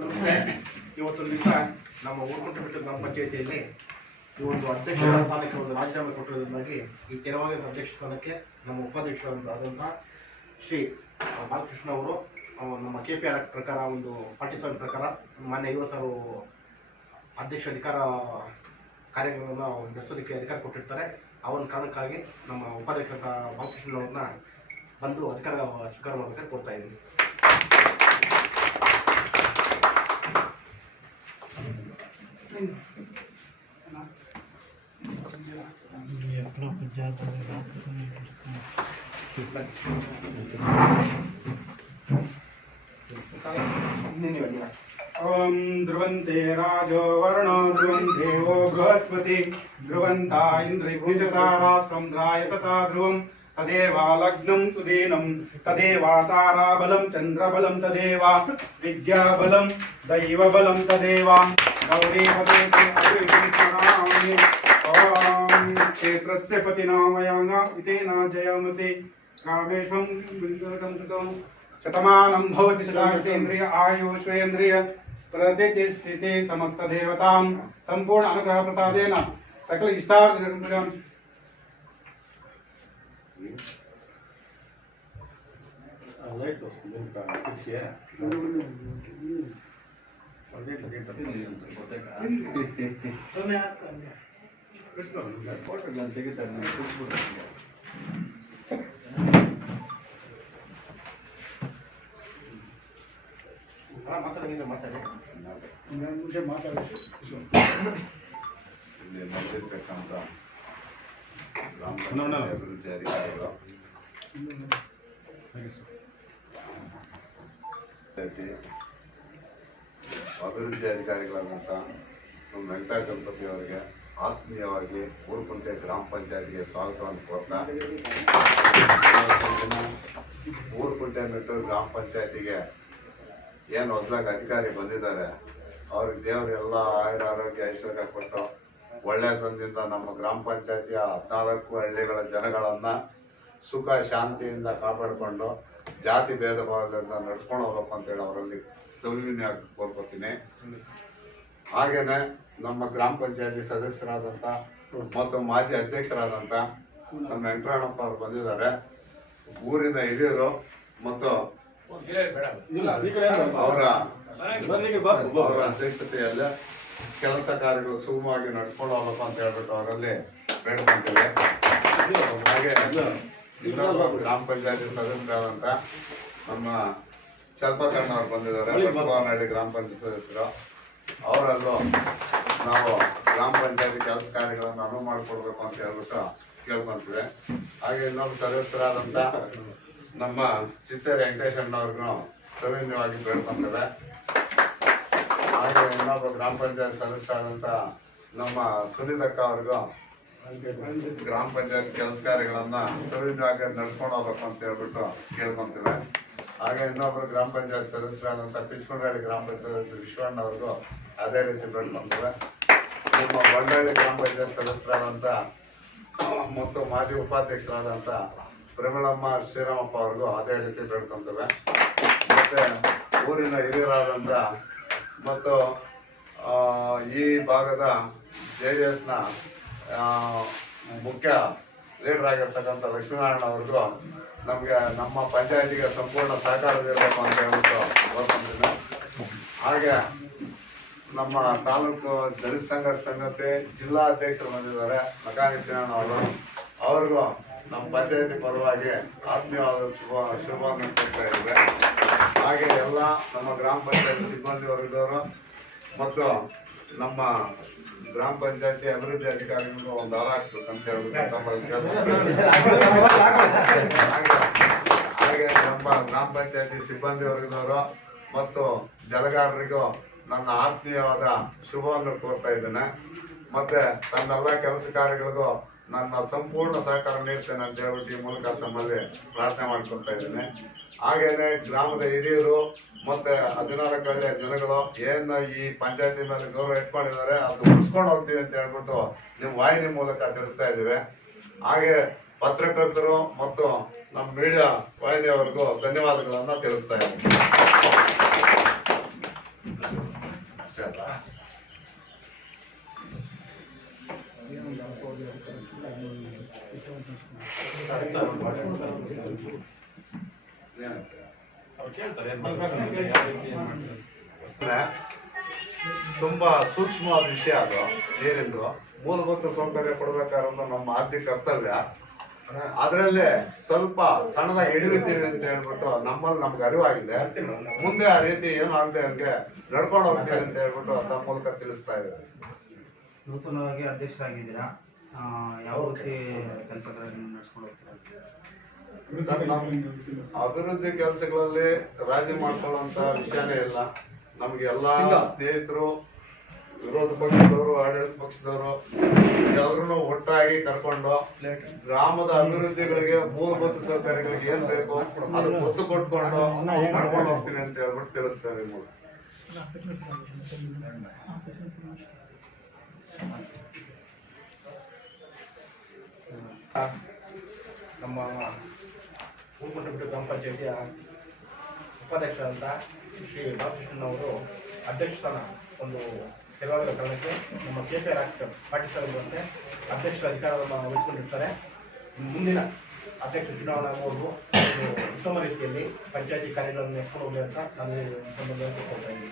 ನಮಸ್ತೆ. ಇವತ್ತೊಂದು ದಿವಸ ನಮ್ಮ ಊರುಕುಂಟೆಬೆಟ್ಟು ಗ್ರಾಮ ಪಂಚಾಯಿತಿಯಲ್ಲಿ ಈ ಒಂದು ಅಧ್ಯಕ್ಷ ಸ್ಥಾನಕ್ಕೆ ಒಂದು ರಾಜೀನಾಮೆ ಕೊಟ್ಟಿರೋದ್ರಿಂದಾಗಿ ಈ ತೆರವಾಗಿನ ಅಧ್ಯಕ್ಷ ಸ್ಥಾನಕ್ಕೆ ನಮ್ಮ ಉಪಾಧ್ಯಕ್ಷರಾದಂಥ ಶ್ರೀ ಬಾಲಕೃಷ್ಣ ಅವರು ನಮ್ಮ KPR ಆಕ್ಟ್ ಪ್ರಕಾರ ಒಂದು 47 ಪ್ರಕಾರ ಮಾನ್ಯ 50 ಸಾವಿರ ಅಧ್ಯಕ್ಷ ಅಧಿಕಾರ ಕಾರ್ಯಗಳನ್ನು ನಡೆಸೋದಕ್ಕೆ ಅಧಿಕಾರ ಕೊಟ್ಟಿರ್ತಾರೆ. ಆ ಒಂದು ಕಾರಣಕ್ಕಾಗಿ ನಮ್ಮ ಉಪಾಧ್ಯಕ್ಷ ಬಾಲಕೃಷ್ಣ ಅವ್ರನ್ನ ಬಂದು ಅಧಿಕಾರ ಸ್ವೀಕಾರ ಮಾಡಬೇಕಾದ್ರೆ ಕೊಡ್ತಾ ಇದ್ದೀನಿ. ओम ध्रुवन्ते राजो वर्णो ध्रुवन्ते वो बृहस्पति ध्रुवन्ता इन्द्रिभुजता राष्ट्रं ध्रायतता ध्रुवं तदेवा लग्नं सुदीनं तदेवा ताराबलं चन्द्रबलं तदेवा विद्याबलं दैवबलं तदेवा गौरीपदे ओम क्षेत्रस्य पतिनामयाङ्ग इतेन जयमसि कामेश्वं विन्दकं कृतं शतमानं भवति शतायुषेन्द्रिय आयुष्वेन्द्रिय प्रतिष्ठिते समस्त देवतां संपूर्ण अनुग्रह प्रसादेन सकल इष्टार्थ ಅಭಿವೃದ್ಧಿ ಅಧಿಕಾರಿಗಳು ಅಭಿವೃದ್ಧಿ ಅಧಿಕಾರಿಗಳಾದಂಥ ವೆಂಕಟಾಚಲಪತಿ ಅವರಿಗೆ ಆತ್ಮೀಯವಾಗಿ ಊರುಕುಂಟೆ ಗ್ರಾಮ ಪಂಚಾಯತ್ಗೆ ಸ್ವಾಗತವನ್ನು ಕೋರ್ತಾ ಊರುಕುಂಟೆ ಮೆಟ್ಟೂರು ಗ್ರಾಮ ಪಂಚಾಯತಿಗೆ ಏನು ಹೊಸದಾಗಿ ಅಧಿಕಾರಿ ಬಂದಿದ್ದಾರೆ ಅವ್ರಿಗೆ ದೇವರು ಎಲ್ಲ ಆಯುರ ಆರೋಗ್ಯ ಐಶ್ವರ್ಯ ಕೊಟ್ಟು ಒಳ್ಳೆಯದೊಂದಿಂದ ನಮ್ಮ ಗ್ರಾಮ ಪಂಚಾಯತಿಯ 14 ಹಳ್ಳಿಗಳ ಜನಗಳನ್ನು ಸುಖ ಶಾಂತಿಯಿಂದ ಕಾಪಾಡಿಕೊಂಡು ಜಾತಿ ಭೇದ ಭಾವದಿಂದ ನಡ್ಸ್ಕೊಂಡು ಹೋಗ್ಬೇಕು ಅಂತೇಳಿ ಅವರಲ್ಲಿ ಸವಿನಯವಾಗಿ ಕೋರ್ಕೋತೀನಿ. ಹಾಗೇನೆ ನಮ್ಮ ಗ್ರಾಮ ಪಂಚಾಯತಿ ಸದಸ್ಯರಾದಂಥ ಮತ್ತು ಮಾಜಿ ಅಧ್ಯಕ್ಷರಾದಂಥ ನಮ್ಮ ವೆಂಕಟರಮಣಪ್ಪ ಅವರು ಬಂದಿದ್ದಾರೆ. ಊರಿನ ಹಿರಿಯರು ಮತ್ತು ಅವರ ಅಧ್ಯಕ್ಷತೆಯಲ್ಲಿ ಕೆಲಸ ಕಾರ್ಯಗಳು ಸುಗಮವಾಗಿ ನಡ್ಸ್ಕೊಂಡು ಹೋಗ್ಬೇಕು ಅಂತ ಹೇಳ್ಬಿಟ್ಟು ಅವರಲ್ಲಿ ಬೇಡ್ಕೊಂತೀವಿ. ಹಾಗೆ ಇನ್ನೊಬ್ಬ ಗ್ರಾಮ ಪಂಚಾಯತಿ ಸದಸ್ಯರಾದಂಥ ನಮ್ಮ ಚಲ್ಪತಣ್ಣ ಅವ್ರು ಬಂದಿದ್ದಾರೆ. ಭವನಹಳ್ಳಿ ಗ್ರಾಮ ಪಂಚಾಯತ್ ಸದಸ್ಯರು ಅವರಲ್ಲೂ ನಾವು ಗ್ರಾಮ ಪಂಚಾಯತಿ ಕೆಲಸ ಕಾರ್ಯಗಳನ್ನು ಅನುವು ಮಾಡಿಕೊಡ್ಬೇಕು ಅಂತ ಹೇಳ್ಬಿಟ್ಟು ಕೇಳ್ಕೊಂತೀವಿ. ಹಾಗೆ ಇನ್ನೊಬ್ಬ ಸದಸ್ಯರಾದಂಥ ನಮ್ಮ ಚಿತ್ತೇರಿ ವೆಂಕಟೇಶಣ್ಣವ್ರಿಗೂ ಸವಿನಯವಾಗಿ ಬೇಡ್ಕೊಂತೇವೆ. ಹಾಗೆ ಇನ್ನೊಬ್ಬ ಗ್ರಾಮ ಪಂಚಾಯತ್ ಸದಸ್ಯರಾದಂಥ ನಮ್ಮ ಸುನೀಲಕ್ಕ ಅವ್ರಿಗೂ ಗ್ರಾಮ ಪಂಚಾಯತ್ ಕೆಲಸ ಕಾರ್ಯಗಳನ್ನ ಸವಿನಯವಾಗಿ ನಡ್ಸ್ಕೊಂಡು ಹೋಗ್ಬೇಕು ಅಂತ ಹೇಳ್ಬಿಟ್ಟು ಕೇಳ್ಕೊಂತೇವೆ. ಹಾಗೆ ಇನ್ನೊಬ್ಬರು ಗ್ರಾಮ ಪಂಚಾಯತ್ ಸದಸ್ಯರಾದಂಥ ಪಿಚ್ಕೊಂಡಹಳ್ಳಿ ಗ್ರಾಮ ಪಂಚಾಯತ್ ವಿಶ್ವಣ್ಣ ಅವ್ರಿಗೂ ಅದೇ ರೀತಿ ಬೇಡ್ಕೊಂತೇವೆ. ನಮ್ಮ ಬಂಡಹಳ್ಳಿ ಗ್ರಾಮ ಪಂಚಾಯತ್ ಸದಸ್ಯರಾದಂಥ ಮತ್ತು ಮಾಜಿ ಉಪಾಧ್ಯಕ್ಷರಾದಂಥ ಪ್ರಮೀಳಮ್ಮ ಶ್ರೀರಾಮಪ್ಪ ಅವ್ರಿಗೂ ಅದೇ ರೀತಿ ಬೇಡ್ಕೊಂತೇವೆ. ಮತ್ತೆ ಊರಿನ ಹಿರಿಯರಾದಂಥ ಮತ್ತು ಈ ಭಾಗದ JDSನ ಮುಖ್ಯ ಲೀಡರ್ ಆಗಿರ್ತಕ್ಕಂಥ ಲಕ್ಷ್ಮೀನಾರಾಯಣ ಅವ್ರಿಗೂ ನಮಗೆ ನಮ್ಮ ಪಂಚಾಯತಿಗೆ ಸಂಪೂರ್ಣ ಸಹಕಾರ ನೀಡಬೇಕು ಅಂತ ಹೇಳ್ಬಿಟ್ಟು ಕೋರ್ಕೊಂತೀನಿ. ಹಾಗೆ ನಮ್ಮ ತಾಲೂಕು ದಲಿತ ಸಂಘರ್ಷ ಸಂಘಟನೆ ಜಿಲ್ಲಾ ಅಧ್ಯಕ್ಷರು ಬಂದಿದ್ದಾರೆ ಮಕಾನಿ ಶ್ರೀನಾರಾಯಣ ಅವರು. ಅವ್ರಿಗೂ ನಮ್ಮ ಪಂಚಾಯತಿ ಪರವಾಗಿ ಆತ್ಮೀಯವಾದ ಶುಭವನ್ನು ಕೊಡ್ತಾ ಇದ್ದೇವೆ. ಹಾಗೆ ಎಲ್ಲ ನಮ್ಮ ಗ್ರಾಮ ಪಂಚಾಯತಿ ಸಿಬ್ಬಂದಿ ವರ್ಗದವರು ಮತ್ತು ನಮ್ಮ ಗ್ರಾಮ ಪಂಚಾಯತಿ ಅಭಿವೃದ್ಧಿ ಅಧಿಕಾರಿಗಳು ಒಂದು ಹಾರ ಹಾಕ್ಬೇಕಂತ ಹೇಳ್ಬಿಟ್ಟು ಹಾಗೆ ನಮ್ಮ ಗ್ರಾಮ ಪಂಚಾಯತಿ ಸಿಬ್ಬಂದಿ ವರ್ಗದವರು ಮತ್ತು ಜಲಗಾರರಿಗೂ ನನ್ನ ಆತ್ಮೀಯವಾದ ಶುಭವನ್ನು ಕೋರ್ತಾ ಇದ್ದೇನೆ. ಮತ್ತೆ ತನ್ನೆಲ್ಲ ಕೆಲಸ ಕಾರ್ಯಗಳಿಗೂ ನನ್ನ ಸಂಪೂರ್ಣ ಸಹಕಾರ ನೀಡ್ತೇನೆ ಅಂತ ಹೇಳ್ಬಿಟ್ಟು ಈ ಮೂಲಕ ತಮ್ಮಲ್ಲಿ ಪ್ರಾರ್ಥನೆ ಮಾಡ್ಕೊಳ್ತಾ ಇದ್ದೇನೆ. ಹಾಗೇನೆ ಗ್ರಾಮದ ಹಿರಿಯರು ಮತ್ತೆ 14 ಹಳ್ಳಿಯ ಜನಗಳು ಏನು ಈ ಪಂಚಾಯತಿ ಮೇಲೆ ಗೌರವ ಇಟ್ಕೊಂಡಿದ್ದಾರೆ ಅದು ಉಳಿಸ್ಕೊಂಡು ಹೋಗ್ತೀವಿ ಅಂತ ಹೇಳ್ಬಿಟ್ಟು ನಿಮ್ಮ ವಾಹಿನಿ ಮೂಲಕ ತಿಳಿಸ್ತಾ ಇದ್ದೀವಿ. ಹಾಗೆ ಪತ್ರಕರ್ತರು ಮತ್ತು ನಮ್ಮ ಮೀಡಿಯಾ ವಾಹಿನಿಯವರೆಗೂ ಧನ್ಯವಾದಗಳನ್ನು ತಿಳಿಸ್ತಾ ಇದ್ದೀನಿ. ಅಷ್ಟೇ ಅಲ್ಲ. ತುಂಬಾ ಸೂಕ್ಷ್ಮವಾದ ವಿಷಯ ಅದು ನೀರಿಂದು. ಮೂಲಭೂತ ಸೌಕರ್ಯ ಕೊಡ್ಬೇಕಾದ್ರೆ ನಮ್ಮ ಆದ್ಯ ಕರ್ತವ್ಯ. ಅದರಲ್ಲೇ ಸ್ವಲ್ಪ ಸಣ್ಣದಾಗಿ ಹಿಡಿಯುತ್ತೀವಿ ಅಂತ ಹೇಳ್ಬಿಟ್ಟು ನಮ್ಮಲ್ಲಿ ನಮ್ಗೆ ಅರಿವಾಗಿದೆ. ಮುಂದೆ ಆ ರೀತಿ ಏನಾಗದೆ ಹಂಗೆ ನಡ್ಕೊಂಡು ಹೋಗ್ತೀವಿ ಅಂತ ಹೇಳ್ಬಿಟ್ಟು ತಮ್ಮ ಮೂಲಕ ತಿಳಿಸ್ತಾ ಇದ್ದಾರೆ. ನೂತನವಾಗಿ ಅಧ್ಯಕ್ಷರಾಗಿದ್ದೀರಾ, ಯಾವ ರೀತಿ ಕೆಲಸಗಳನ್ನು ನಡೆಸ್ಕೊಂಡು ಹೋಗ್ತೀರಾ? ಸರ್, ನಮ್ಮ ಅಭಿವೃದ್ಧಿ ಕೆಲಸಗಳಲ್ಲಿ ರಾಜಿ ಮಾಡ್ಕೊಳ್ಳುವಂತ ವಿಷಯನೇ ಇಲ್ಲ. ನಮ್ಗೆ ಎಲ್ಲಾ ಸ್ನೇಹಿತರು, ವಿರೋಧ ಪಕ್ಷದವರು, ಆಡಳಿತ ಪಕ್ಷದವರು ಎಲ್ಲರೂ ಒಟ್ಟಾಗಿ ಕರ್ಕೊಂಡು ಗ್ರಾಮದ ಅಭಿವೃದ್ಧಿಗಳಿಗೆ, ಮೂಲಭೂತ ಸೌಕರ್ಯಗಳಿಗೆ ಏನ್ ಬೇಕು ಅದು ಒತ್ತು ಕೊಟ್ಕೊಂಡು ಮಾಡ್ಕೊಂಡು ಹೋಗ್ತೀನಿ ಅಂತ ಹೇಳ್ಬಿಟ್ಟು ತಿಳಿಸ್ತೇವೆ. ನಮ್ಮ ಊರುಕುಂಟೆಬಿಟ್ಟು ಗ್ರಾಮ ಪಂಚಾಯತಿಯ ಉಪಾಧ್ಯಕ್ಷರಾದಂಥ ಶ್ರೀ ಬಾಲಕೃಷ್ಣನವರು ಅಧ್ಯಕ್ಷ ಸ್ಥಾನ ಒಂದು ತೆರವಾದ ಕಾರಣಕ್ಕೆ ನಮ್ಮ KPR ಆಕ್ಟ್ 47 ಅಧ್ಯಕ್ಷರ ಅಧಿಕಾರವನ್ನು ವಹಿಸಿಕೊಂಡಿರ್ತಾರೆ. ಮುಂದಿನ ಅಧ್ಯಕ್ಷ ಚುನಾವಣಾ ಆಗುವುದು ಉತ್ತಮ ರೀತಿಯಲ್ಲಿ ಪಂಚಾಯತಿ ಕಾರ್ಯಗಳನ್ನು ನಡೆಸಿಕೊಂಡು ಹೋಗಲಿ ಅಂತ ನಾನು ಈ ಸಂದರ್ಭದಲ್ಲಿ ಕೇಳ್ತಾ ಇದ್ದೀನಿ.